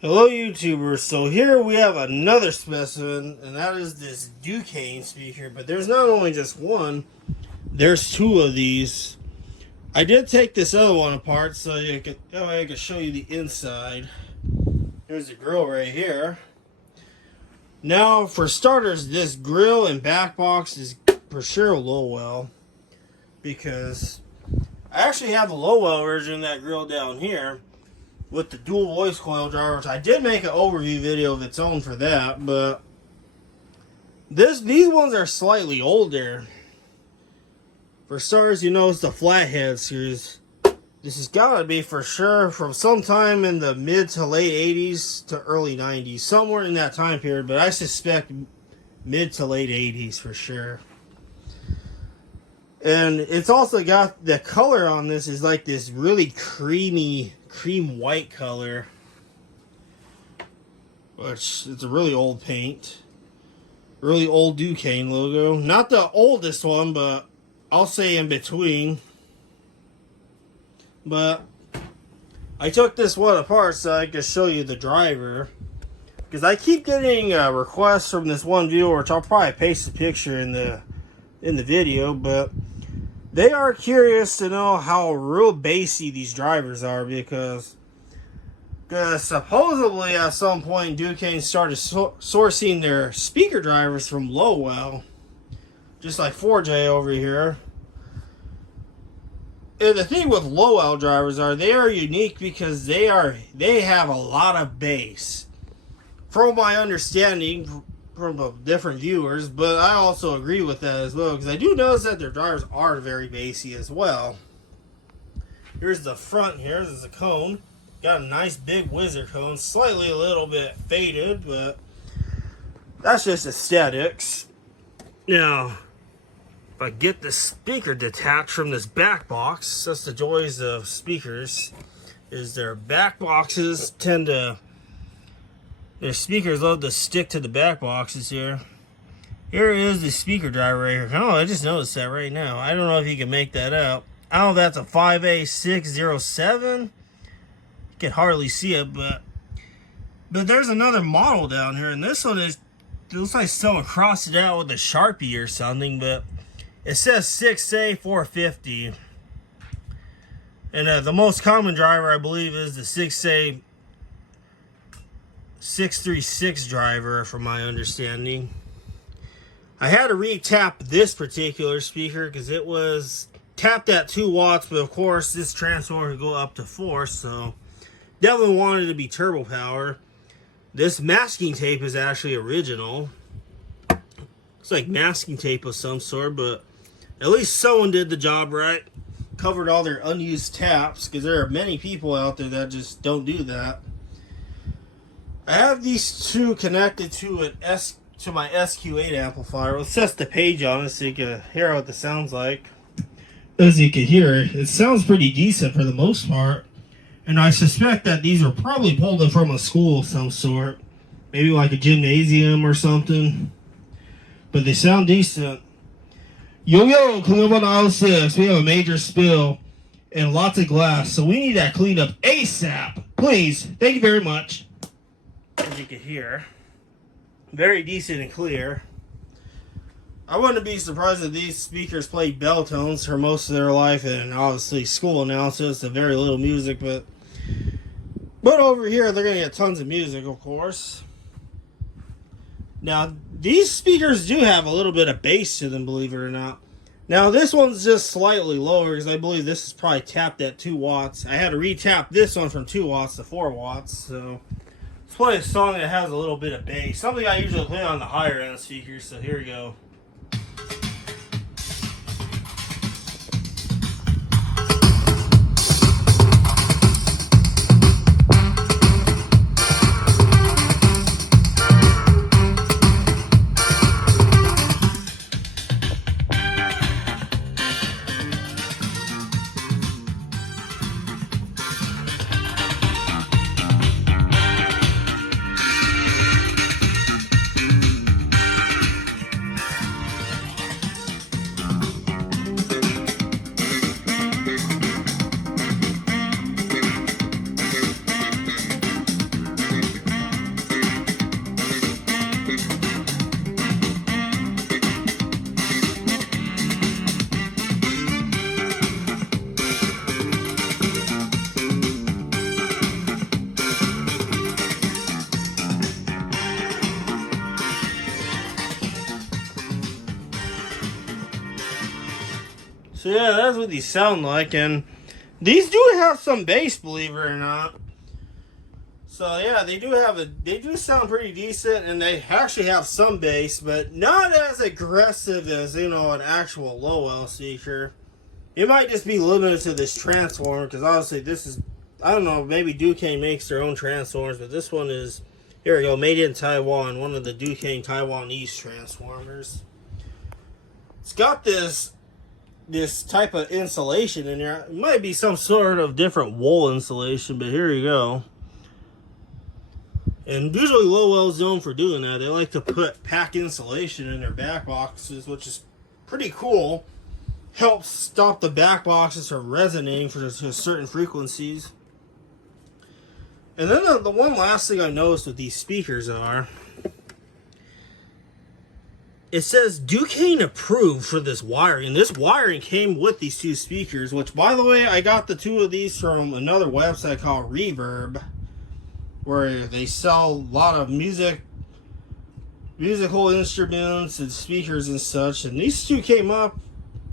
Hello YouTubers, so here we have another specimen, and that is this Dukane speaker, but there's not only just one, there's two of these. I did take this other one apart so I could show you the inside. Here's the grill right here. Now for starters, this grill and back box is for sure Lowell, because I actually have the Lowell version of that grill down here with the dual voice coil driver, which I did make an overview video of its own for that, but these ones are slightly older. For starters, you know, it's the Flathead series. This has got to be for sure from sometime in the mid to late 80s to early 90s, somewhere in that time period, but I suspect mid to late 80s for sure. And it's also got the color on this is like this really cream white color, which it's a really old paint, really old Dukane logo. Not the oldest one, but I'll say in between. But I took this one apart so I could show you the driver, because I keep getting requests from this one viewer, which I'll probably paste a picture in the video, but they are curious to know how real bassy these drivers are, because supposedly at some point Dukane started sourcing their speaker drivers from Lowell, just like 4J over here. And the thing with Lowell drivers are they are unique because they have a lot of bass, from my understanding from different viewers, but I also agree with that as well, because I do notice that their drivers are very bassy as well. Here's the front here. This is a cone. Got a nice big whizzer cone, slightly a little bit faded, but that's just aesthetics. Now, if I get the speaker detached from this back box, that's the joys of speakers, is their back boxes tend to, their speakers love to stick to the back boxes here. Here is the speaker driver right here. Oh, I just noticed that right now. I don't know if you can make that out. I don't know if that's a 5A607. You can hardly see it, but there's another model down here, and this one is, it looks like someone crossed it out with a Sharpie or something, but it says 6A450. And the most common driver, I believe, is the 636 driver, from my understanding. I had to re-tap this particular speaker because it was tapped at 2 watts, but of course this transformer could go up to 4, so definitely wanted to be turbo power. This masking tape is actually original. It's like masking tape of some sort, but at least someone did the job right. Covered all their unused taps, because there are many people out there that just don't do that. I have these two connected to my SQ8 amplifier. Let's test the page on it so you can hear what this sounds like. As you can hear, it sounds pretty decent for the most part. And I suspect that these are probably pulled in from a school of some sort. Maybe like a gymnasium or something. But they sound decent. Yo, clean up on aisle 6. We have a major spill and lots of glass, so we need that cleaned up ASAP. Please. Thank you very much. As you can hear, very decent and clear. I wouldn't be surprised if these speakers played bell tones for most of their life, and obviously school announcements and very little music, but over here they're gonna get tons of music, of course. Now these speakers do have a little bit of bass to them, believe it or not. Now this one's just slightly lower because I believe this is probably tapped at 2 watts. I had to re-tap this one from 2 watts to 4 watts, so let's play a song that has a little bit of bass. Something I usually play on the higher end speakers, so here we go. So yeah, that's what these sound like, and these do have some bass, believe it or not. So yeah, they do sound pretty decent, and they actually have some bass, but not as aggressive as, you know, an actual Lowell speaker. It might just be limited to this transformer, because obviously this is, I don't know, maybe Dukane makes their own transformers, but this one is, here we go, made in Taiwan, one of the Dukane Taiwanese transformers. It's got this type of insulation in there. It might be some sort of different wool insulation, but here you go. And usually Lowell's known for doing that. They like to put pack insulation in their back boxes, which is pretty cool. Helps stop the back boxes from resonating for certain frequencies. And then the one last thing I noticed with these speakers are, it says Dukane approved for this wiring. This wiring came with these two speakers, which, by the way, I got the two of these from another website called Reverb, where they sell a lot of musical instruments and speakers and such. And these two came up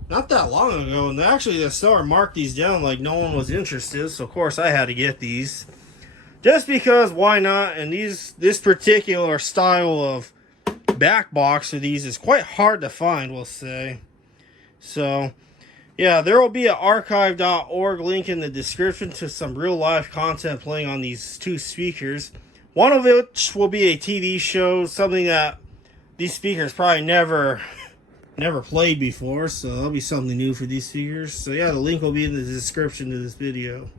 not that long ago, and actually the seller marked these down like no one was interested, so of course I had to get these. Just because, why not? And this particular style of back box of these is quite hard to find, we'll say. So yeah, there will be an archive.org link in the description to some real life content playing on these two speakers, one of which will be a TV show, something that these speakers probably never played before, so that'll be something new for these speakers. So yeah, the link will be in the description to this video.